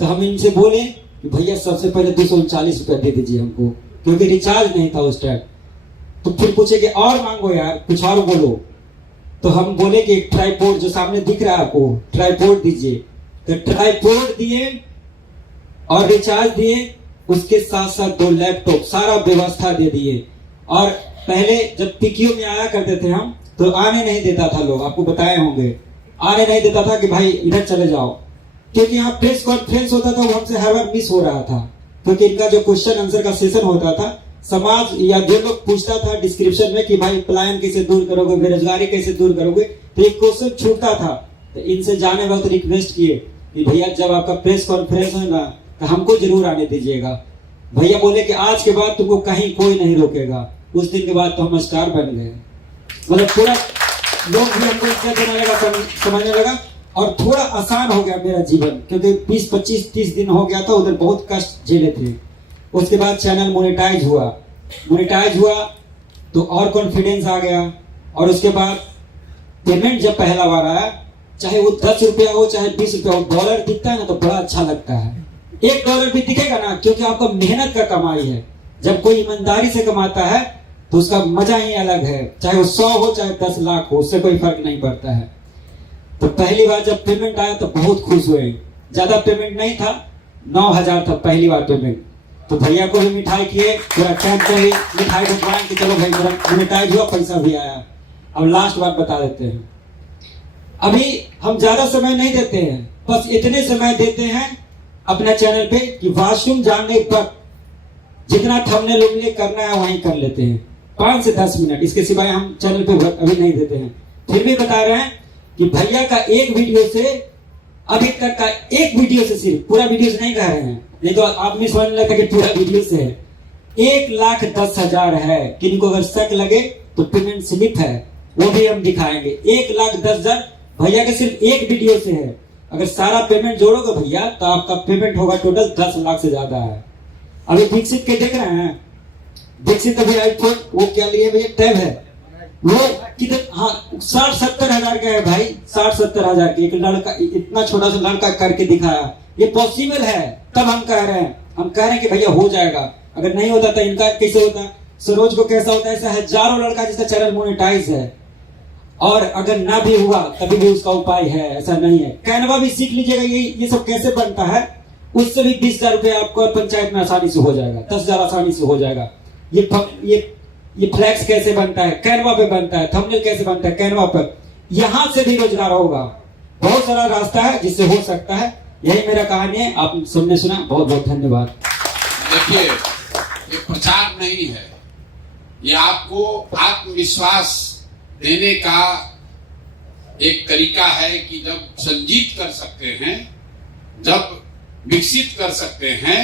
तो हम इनसे बोले कि भैया सबसे पहले 239 रुपया दे दीजिए हमको, क्योंकि रिचार्ज नहीं था उस टाइम। तो फिर पूछे कि और मांगो यार, कुछ और बोलो। तो हम बोले कि एक ट्राइपॉड जो सामने दिख रहा है आपको, ट्राइपॉड दीजिए। तो ट्राइपॉड दिए और रिचार्ज दिए, उसके साथ साथ 2 लैपटॉप, सारा व्यवस्था दे दिए। और पहले जब पीक्यू में आया करते थे हम, तो आने नहीं देता था लोग, आपको बताए होंगे, आने नहीं देता था कि भाई इधर चले जाओ, क्योंकि यहाँ प्रेस कॉन्फ्रेंस होता था, वो हमसे हर बार मिस हो रहा था। क्योंकि इनका जो क्वेश्चन आंसर का सेशन होता था, समाज या जो लोग पूछता था डिस्क्रिप्शन में कि भाई पलायन कैसे दूर करोगे, बेरोजगारी कैसे दूर करोगे, तो एक क्वेश्चन छूटता था। तो इनसे जाने वक्त रिक्वेस्ट किए कि भैया जब आपका प्रेस कॉन्फ्रेंस है ना तो हमको जरूर आने दीजिएगा। भैया बोले कि आज के बाद तुमको कहीं कोई नहीं रोकेगा। उस दिन के बाद तो हम स्टार बन गए। मतलब पूरा लोग भी हमको इज्जत देने लगा, समझने लगा, और थोड़ा आसान हो गया मेरा जीवन, क्योंकि 20, 25, 30 दिन हो गया था, उधर बहुत कष्ट झेले थे। उसके बाद चैनल मोनेटाइज हुआ तो और कॉन्फिडेंस आ गया। और उसके बाद पेमेंट जब पहला बार आया, चाहे वो 10 रुपया हो चाहे 20 रुपया हो, डॉलर दिखता है ना तो बड़ा अच्छा लगता है। $1 भी दिखेगा ना, क्योंकि आपका मेहनत का कमाई है। जब कोई ईमानदारी से कमाता है तो उसका मजा ही अलग है, चाहे वो 100 हो चाहे 10 लाख हो, उससे कोई फर्क नहीं पड़ता है। तो पहली बार जब पेमेंट आया तो बहुत खुश हुए। ज्यादा पेमेंट नहीं था, 9,000 था पहली बार पेमेंट। तो भैया को भी मिठाई किए, पूरा कैंप पे भी मिठाई ढुकवाएं कि चलो भाई मेरा मोनेटाइज हुआ, पैसा भी आया। अब लास्ट बात बता देते हैं, अभी हम ज्यादा समय नहीं देते हैं, बस इतने समय देते हैं अपने चैनल पे कि वॉशरूम जाने पर जितना थंबनेल उम्मीद करना है वहीं कर लेते हैं, 5 से 10 मिनट। इसके सिवाय हम चैनल पे अभी नहीं देते हैं। फिर भी बता रहे हैं कि भैया का एक वीडियो से, अभी तक का एक वीडियो से, सिर्फ पूरा वीडियो से नहीं कह रहे हैं, नहीं तो आदमी समझने लगता कि पूरा वीडियो से है, 1,10,000 है। किनको अगर शक लगे तो पेमेंट स्लिप है, वो भी हम दिखाएंगे। 1,10,000 भैया के सिर्फ एक वीडियो से है। अगर सारा पेमेंट जोड़ोगे भैया तो आपका पेमेंट होगा टोटल 10 लाख से ज्यादा है। अभी दीक्षित के देख रहे हैं, दीक्षित अभी आईफोन वो क्या लिए भैया, टैब है, वो कितने, हाँ 60-70 हजार का है भाई, 60-70 हजार के। एक लड़का इतना छोटा सा लड़का करके दिखाया, ये पॉसिबल है। तब हम कह रहे हैं कि भैया हो जाएगा। अगर नहीं होता तो इनका कैसे होता, सरोज को कैसा होता, ऐसा हजारों लड़का जिसका चैनल मोनेटाइज है। और अगर ना भी हुआ तभी भी उसका उपाय है, ऐसा नहीं है। कैनवा भी सीख लीजिएगा, ये सब कैसे बनता है। उससे भी 20,000 रुपया आपको पंचायत में आसानी से हो जाएगा, 10,000 आसानी से हो जाएगा। ये फ्लैक्स कैसे बनता है, कैनवा पे बनता है। थंबनेल कैसे बनता है, कैनवा पर। यहां से भी रोजगार होगा, बहुत सारा रास्ता है जिससे हो सकता है। यही मेरा कहानी है, आप सबने सुना, बहुत बहुत धन्यवाद। देखिए, ये प्रचार नहीं है, ये आपको आत्मविश्वास देने का एक तरीका है कि जब संजीत कर सकते हैं, जब विकसित कर सकते हैं,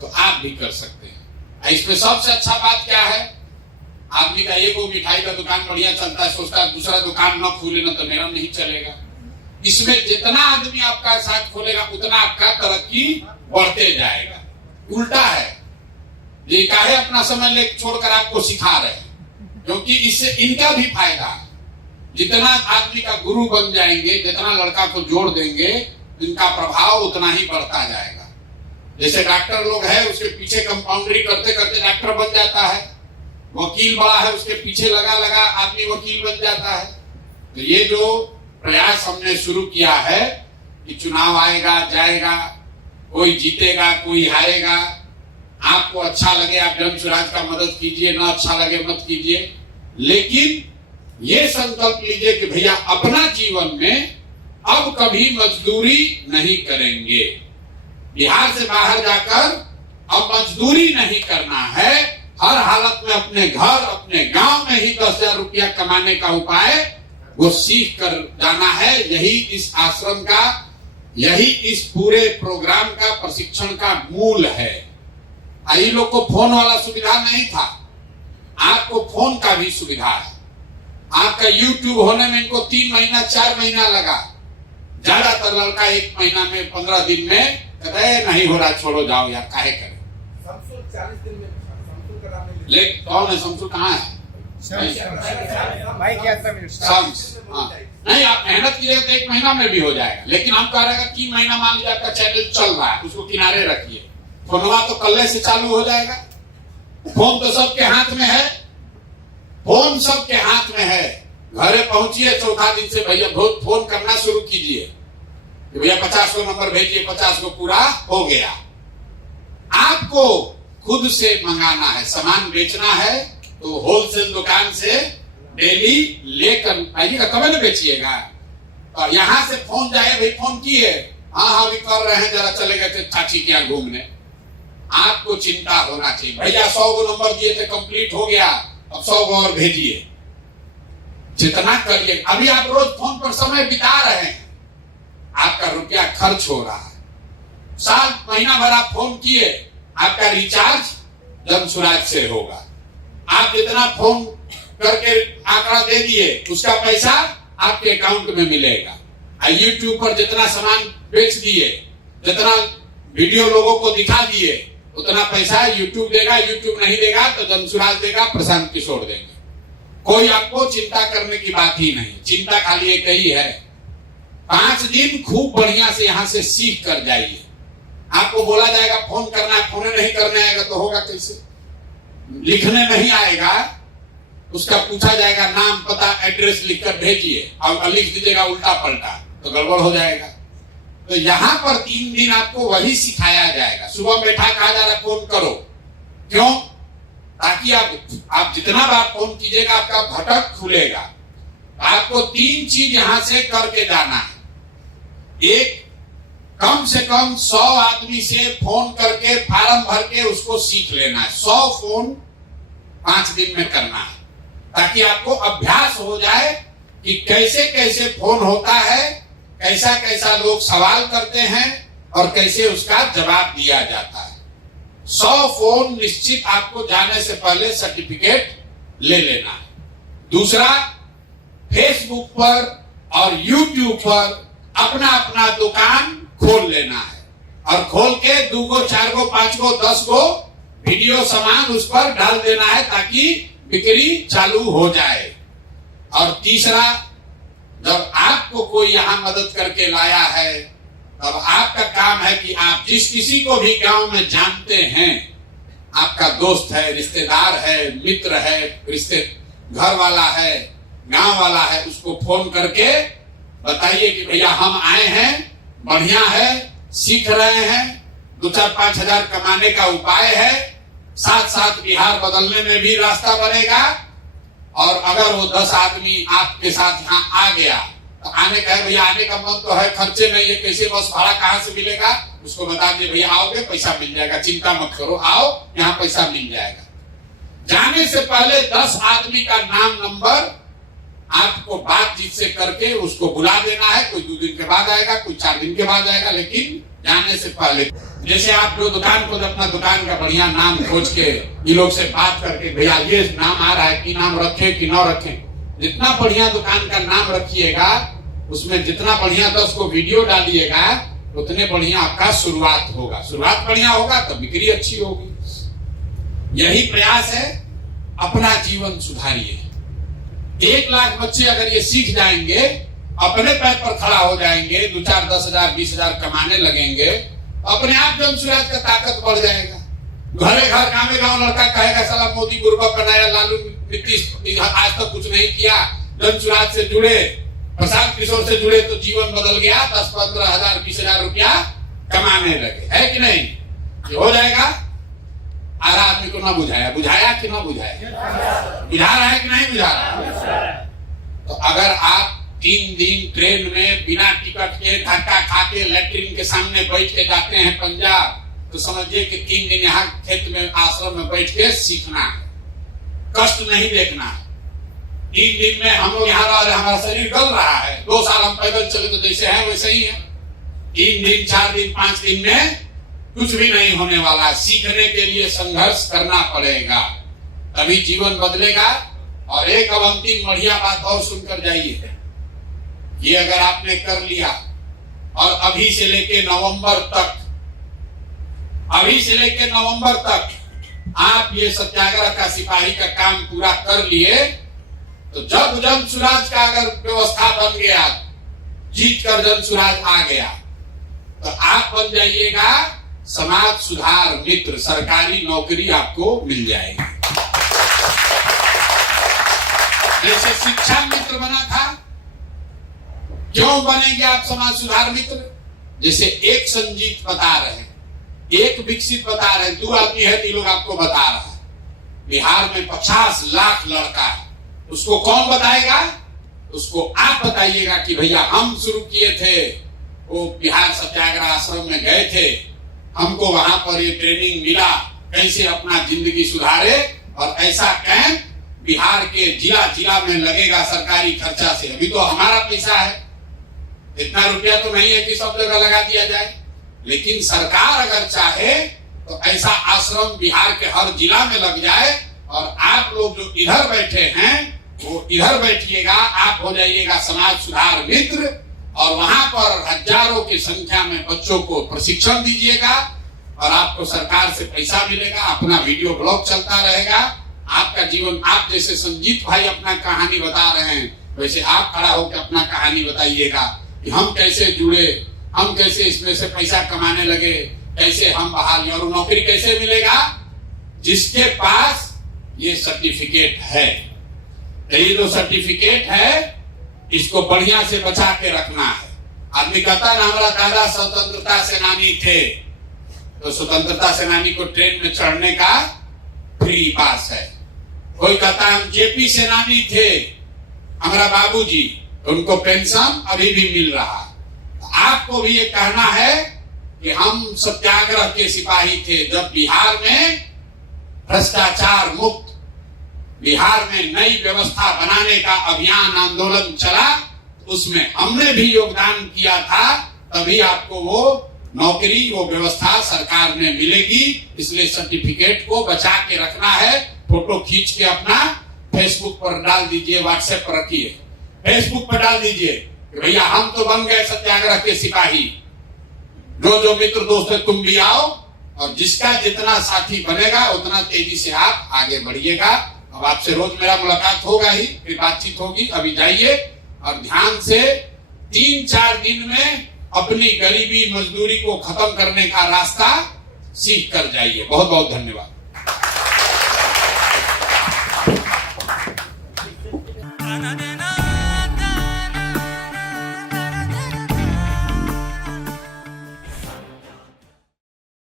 तो आप भी कर सकते हैं। इसमें सबसे अच्छा बात क्या है, आदमी का एक वो मिठाई का दुकान बढ़िया चलता है, सोचता है दूसरा दुकान न खोले ना तो मेरा नहीं चलेगा। इसमें जितना आदमी आपका साथ खोलेगा उतना आपका तरक्की बढ़ते जाएगा। उल्टा है, ये काहे अपना समय ले छोड़कर आपको सिखा रहे हैं, क्योंकि इससे इनका भी फायदा है। जितना आदमी का गुरु बन जाएंगे, जितना लड़का को जोड़ देंगे, इनका प्रभाव उतना ही बढ़ता जाएगा। जैसे डॉक्टर लोग है, उसके पीछे कंपाउंडरी करते करते डॉक्टर बन जाता है। वकील बड़ा है, उसके पीछे लगा लगा आदमी वकील बन जाता है। तो ये जो प्रयास हमने शुरू किया है कि चुनाव आएगा जाएगा, कोई जीतेगा कोई हारेगा, आपको अच्छा लगे आप जन स्वराज का मदद कीजिए, ना अच्छा लगे मत कीजिए, लेकिन ये संकल्प लीजिए कि भैया अपना जीवन में अब कभी मजदूरी नहीं करेंगे। बिहार से बाहर जाकर अब मजदूरी नहीं करना है, हर हालत में अपने घर अपने गांव में ही 10,000 रुपया कमाने का उपाय वो सीख कर जाना है। यही इस आश्रम का, यही इस पूरे प्रोग्राम का प्रशिक्षण का मूल है। आई लोग को फोन वाला सुविधा नहीं था, आपको फोन का भी सुविधा है। आपका YouTube होने में इनको 3 महीना 4 महीना लगा, ज्यादातर लड़का 1 महीना में 15 दिन में कहते नहीं हो रहा, छोड़ो जाओ यार, काहे करें। लेकिन कौन है शमसुल, कहाँ है? नहीं, आप मेहनत कीजिएगा तो 1 महीना में भी हो जाएगा, लेकिन हम कह रहे हैं 3 महीना मान लीजिए आपका चैनल चल रहा है, उसको किनारे रखिए। फोनवा तो कल से चालू हो जाएगा। फोन तो सबके हाथ में है, फोन सबके हाथ में है। घरे पहुंचिए, चौथा दिन से भैया फोन करना शुरू कीजिए, भैया 50 को नंबर भेजिए, 50 को पूरा हो गया। आपको खुद से मंगाना है, सामान बेचना है तो होलसेल दुकान से डेली लेकर आइएगा, कब न बेचिएगा। तो यहां से फोन जाए, भाई फोन किए, हाँ हाँ भी कर रहे हैं, जरा चले गए थे चाची के यहाँ घूमने, आपको चिंता होना चाहिए। भैया 100 गो नंबर दिए थे, कंप्लीट हो गया, अब 100 गो और भेजिए। जितना करिए, अभी आप रोज फोन पर समय बिता रहे हैं, आपका रुपया खर्च हो रहा है। साल महीना भर आप फोन किए, आपका रिचार्ज जनसुराज से होगा। आप जितना फोन करके आंकड़ा दे दिए, उसका पैसा आपके अकाउंट में मिलेगा। यूट्यूब पर जितना सामान बेच दिए, जितना वीडियो लोगों को दिखा दिए, उतना पैसा यूट्यूब देगा। यूट्यूब नहीं देगा तो जनसुराज देगा, प्रशांत किशोर देंगे। कोई आपको चिंता करने की बात ही नहीं। चिंता खाली एक ही है, 5 दिन खूब बढ़िया से यहां से सीख कर जाइए। आपको बोला जाएगा फोन करना है, फोन नहीं करने आएगा तो होगा कैसे? लिखने नहीं आएगा, उसका पूछा जाएगा नाम पता एड्रेस लिखकर भेजिए, और लिख दीजिएगा उल्टा पलटा तो गड़बड़ हो जाएगा। तो यहाँ पर 3 दिन आपको वही सिखाया जाएगा। सुबह बैठा कहा जा रहा फोन करो, क्यों? ताकि आप जितना बार फोन कीजिएगा आपका भटक खुलेगा। आपको 3 चीज यहां से करके जाना है। एक, कम से कम 100 आदमी से फोन करके फार्म भर के उसको सीख लेना है। 100 फोन 5 दिन में करना है, ताकि आपको अभ्यास हो जाए कि कैसे कैसे फोन होता है, कैसा कैसा लोग सवाल करते हैं और कैसे उसका जवाब दिया जाता है। 100 फोन निश्चित आपको जाने से पहले सर्टिफिकेट ले लेना है। दूसरा, फेसबुक पर और यूट्यूब पर अपना अपना दुकान खोल लेना है, और खोल के 2 गो 4 गो 5 गो 10 गो वीडियो सामान उस पर डाल देना है, ताकि बिक्री चालू हो जाए। और तीसरा, जब आपको कोई यहां मदद करके लाया है, तब आपका काम है कि आप जिस किसी को भी गांव में जानते हैं, आपका दोस्त है, रिश्तेदार है, मित्र है, रिश्ते घर वाला है, गांव वाला है, उसको फोन करके बताइए कि भैया हम आए हैं, बढ़िया है, सीख रहे हैं, 2-4-5 हजार कमाने का उपाय है, साथ साथ बिहार बदलने में भी रास्ता बनेगा। और अगर वो 10 आदमी आपके साथ यहाँ आ गया तो आने का है, भैया आने का मन तो है, खर्चे नहीं है, कैसे बस भाड़ा कहाँ से मिलेगा, उसको बता दिए भैया आओगे पैसा मिल जाएगा, चिंता मत करो, आओ यहाँ पैसा मिल जाएगा। जाने से पहले 10 आदमी का नाम नंबर आपको बातचीत से करके उसको बुला देना है। कोई 2 दिन के बाद आएगा, कोई 4 दिन के बाद आएगा, लेकिन जाने से पहले जैसे आप जो दुकान को अपना दुकान का बढ़िया नाम खोज के ये लोग से बात करके, भैया ये नाम आ रहा है कि नाम रखें कि न रखें। जितना बढ़िया दुकान का नाम रखिएगा, उसमें जितना बढ़िया 10 को वीडियो डालिएगा, उतने बढ़िया आपका शुरुआत होगा। शुरुआत बढ़िया होगा तो बिक्री अच्छी होगी। यही प्रयास है, अपना जीवन सुधारिए। 1 लाख बच्चे अगर ये सीख जाएंगे, अपने पैर पर खड़ा हो जाएंगे, 2-4 10 हजार 20 हजार कमाने लगेंगे, अपने आप जनसुराज का ताकत बढ़ जाएगा। घरे घर गाँव गाँव लड़का कहेगा साला मोदी गुर्बा बनाया, लालू नीतीश आज तक कुछ नहीं किया। जनसुराज से जुड़े, प्रशांत किशोर से जुड़े तो जीवन बदल गया, 10-15 हजार 20 हजार रुपया कमाने लगे, है कि नहीं? ये हो जाएगा। आरा आदमी को ना बुझाया, बुझाया कि ना बुझाया? बुझा रहा है कि नहीं बुझा रहा? तो अगर आप 3 दिन ट्रेन में बिना टिकट के धक्का खा के लैट्रिन के सामने बैठ के जाते हैं पंजाब, तो समझिए कि 3 दिन यहाँ खेत में आश्रम में बैठ के सीखना है, कष्ट नहीं देखना है। 3 दिन में हम लोग यहाँ रह रहे, हमारा शरीर गल रहा है। 2 साल हम पैदल चले तो जैसे है वैसे ही है। 3 दिन 4 दिन 5 दिन में कुछ भी नहीं होने वाला। सीखने के लिए संघर्ष करना पड़ेगा, तभी जीवन बदलेगा। और एक अब अंतिम बढ़िया बात और सुनकर जाइए, ये अगर आपने कर लिया और अभी से लेके नवंबर तक आप ये सत्याग्रह का सिपाही का काम पूरा कर लिए, तो जब जनसुराज का अगर व्यवस्था बन गया, जीत कर जनसुराज आ गया, तो आप बन जाइएगा समाज सुधार मित्र, सरकारी नौकरी आपको मिल जाएगी। जैसे शिक्षा मित्र बना था, क्यों बनेंगे आप समाज सुधार मित्र? जैसे एक संजीत बता रहे हैं, एक विकसित बता रहे हैं, 2 आदमी है, 3 लोग आपको बता रहा है। बिहार में 50 लाख लड़का है, उसको कौन बताएगा? उसको आप बताइएगा कि भैया हम शुरू किए थे, वो बिहार सत्याग्रह आश्रम में गए थे, हमको वहां पर ये ट्रेनिंग मिला कैसे अपना जिंदगी सुधारे, और ऐसा कैंप बिहार के जिला जिला में लगेगा सरकारी खर्चा से। अभी तो हमारा पैसा है, इतना रुपया तो नहीं है कि सब जगह लगा दिया जाए, लेकिन सरकार अगर चाहे तो ऐसा आश्रम बिहार के हर जिला में लग जाए, और आप लोग जो इधर बैठे हैं वो इधर बैठिएगा, आप हो जाइएगा समाज सुधार मित्र, और वहां पर हजारों की संख्या में बच्चों को प्रशिक्षण दीजिएगा, और आपको सरकार से पैसा मिलेगा, अपना वीडियो ब्लॉग चलता रहेगा, आपका जीवन, आप जैसे संजीत भाई अपना कहानी बता रहे हैं वैसे आप खड़ा होकर अपना कहानी बताइएगा कि हम कैसे जुड़े, हम कैसे इसमें से पैसा कमाने लगे, कैसे हम बाहर, और नौकरी कैसे मिलेगा, जिसके पास ये सर्टिफिकेट है। ये जो सर्टिफिकेट है इसको बढ़िया से बचा के रखना है। आदमी कहता है ना हमारा दादा स्वतंत्रता सेनानी थे, तो स्वतंत्रता सेनानी को ट्रेन में चढ़ने का फ्री पास है। कोई कहता है हम जेपी सेनानी थे, हमारा बाबूजी, उनको पेंशन अभी भी मिल रहा। आपको भी ये कहना है कि हम सत्याग्रह के सिपाही थे। जब बिहार में भ्रष्टाचार मुक्त, बिहार में नई व्यवस्था बनाने का अभियान आंदोलन चला, उसमें हमने भी योगदान किया था, तभी आपको वो नौकरी, वो व्यवस्था सरकार में मिलेगी। इसलिए सर्टिफिकेट को बचा के रखना है। फोटो खींच के अपना फेसबुक पर डाल दीजिए, व्हाट्सएप पर रखिए, फेसबुक पर डाल दीजिए कि भैया हम तो बन गए सत्याग्रह के सिपाही। जो मित्र दोस्त है तुम भी आओ, और जिसका जितना साथी बनेगा उतना तेजी से आप आगे बढ़िएगा। अब आपसे रोज मेरा मुलाकात होगा ही, फिर बातचीत होगी। अभी जाइए और ध्यान से 3-4 दिन में अपनी गरीबी मजदूरी को खत्म करने का रास्ता सीख कर जाइए। बहुत बहुत धन्यवाद।